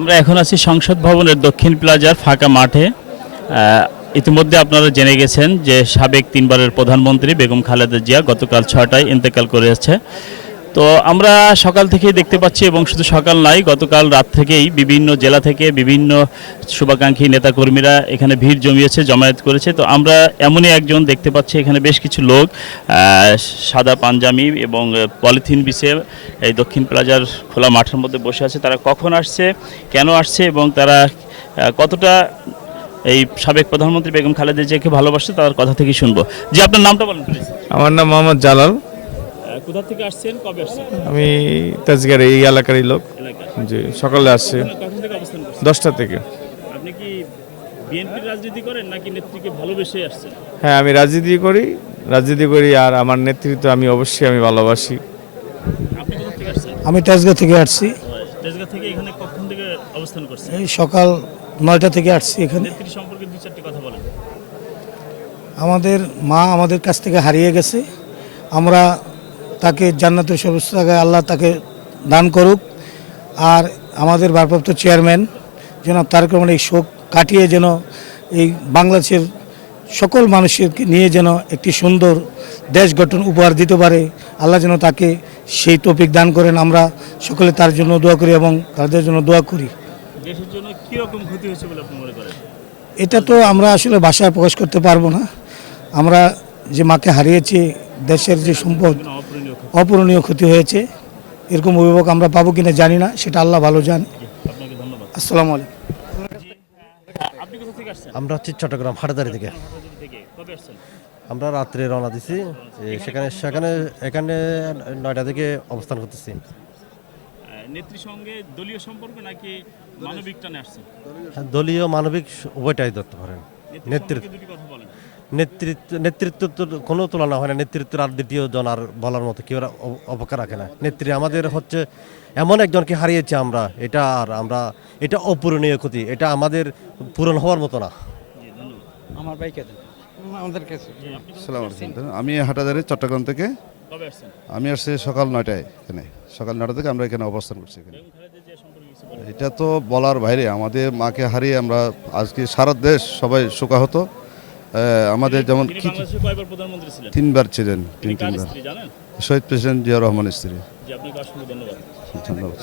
আমরা এখন আছি সংসদ ভবনের দক্ষিণ প্লাজার ফাঁকা মাঠে। ইতিমধ্যে আপনারা জেনে গেছেন যে সাবেক তিনবারের প্রধানমন্ত্রী বেগম খালেদা জিয়া গতকাল 6টায় ইন্তেকাল করেছে। তো আমরা সকাল থেকেই দেখতে পাচ্ছি, এবং শুধু সকাল নাই, গতকাল রাত থেকেই বিভিন্ন জেলা থেকে বিভিন্ন শুভাকাঙ্ক্ষী নেতাকর্মীরা এখানে ভিড় জমায়েত করেছে। তো আমরা এমনই একজন দেখতে পাচ্ছি, এখানে বেশ কিছু লোক সাদা পাঞ্জাবি এবং পলিথিন বিছে এই দক্ষিণ প্লাজার খোলা মাঠের মধ্যে বসে আছে। তারা কখন আসছে, কেন আসছে এবং তারা কতটা এই সাবেক প্রধানমন্ত্রী বেগম খালেদা জিয়াকে ভালোবাসছে তার কথা থেকেই শুনবো। জি, আপনার নামটা বলেন প্লিজ। আমার নাম মোহাম্মদ জালাল। কোথা থেকে আসছেন, কবে আসছেন? আমি তেজগাঁর এই এলাকারই লোক। জি, সকালে আসছি কখন থেকে অবস্থান করছেন? 10টা থেকে। আপনি কি বিএনপির রাজনীতি করেন নাকি নেত্রীকে ভালোবেসে আসছেন? হ্যাঁ, আমি রাজনীতি করি আর আমার নেতৃত্ব আমি অবশ্যই ভালোবাসি। আপনি কোথা থেকে আসছেন? আমি তেজগাঁ থেকে আসছি। তেজগাঁ থেকে এখানে কখন থেকে অবস্থান করছেন? এই সকাল 9টা থেকে আসছি এখানে। নেত্রী সম্পর্কে দুই চারটি কথা বলেন। আমাদের মা আমাদের কাছ থেকে হারিয়ে গেছে। আমরা তাকে জান্নাতের সর্বোচ্চ জায়গায় আল্লাহ তাকে দান করুক। আর আমাদের ভারপ্রাপ্ত চেয়ারম্যান জনাব তারেক রহমান এই শোক কাটিয়ে যেন এই বাংলাদেশের সকল মানুষকে নিয়ে যেন একটি সুন্দর দেশ গঠন উপহার দিতে পারে, আল্লাহ যেন তাকে সেই তৌফিক দান করেন। আমরা সকলে তার জন্য দোয়া করি এবং তাদের জন্য দোয়া করি। দেশের জন্য কি রকম ক্ষতি হয়েছে বলে আপনি মনে করেন? এটা তো আমরা আসলে ভাষায় প্রকাশ করতে পারবো না। আমরা যে মাকে হারিয়েছি, দেশের যে সম্পদ অপূরণীয় ক্ষতি হয়েছে। এরকম অভিভাবক আমরা পাবো কিনা জানি না, সেটা আল্লাহ ভালো জানে। আপনাকে ধন্যবাদ। আসসালামু আলাইকুম। আপনি কোথা থেকে আসছেন? আমরা হচ্ছি চট্টগ্রাম হাটাদারি থেকে। কবে আসছেন? আমরা রাত্রে রওনা দিছি। এখানে 9টা থেকে অবস্থান করতেছি। নেত্রীর সঙ্গে দলীয় সম্পর্ক নাকি মানবিক টানে আসছেন? দলীয় মানবিক উভয়টাই ধরতে পারেন। দুটি কথা বলেন। নেতৃত্ব তো কোনো তুলনা হয় না। নেতৃত্বের আর দ্বিতীয় জন আর বলার মতো কেউ অপেক্ষা রাখে না। নেত্রী আমাদের হচ্ছে এমন একজনকে হারিয়েছে আমরা, এটা অপূরণীয় ক্ষতি। এটা আমাদের পূরণ হওয়ার মতো না। আমার ভাইকে আমাদের কাছে। আমি হাটাজারি চট্টগ্রাম থেকে। কবে আসছেন? আমি আসছি সকাল 9টায়। এখানে সকাল 9টা থেকে আমরা এখানে অবস্থান করছি। এখানে এটা তো বলার বাইরে, আমাদের মাকে হারিয়ে আমরা আজকে সারা দেশ সবাই শোকাহত। আমাদের যেমন কয়বার প্রধানমন্ত্রী ছিলেন? 3বার ছিলেন। কার স্ত্রী জানেন? শহীদ প্রেসিডেন্ট জিয়া রহমানের স্ত্রী। জি, আপনাকে অসংখ্য ধন্যবাদ। ধন্যবাদ।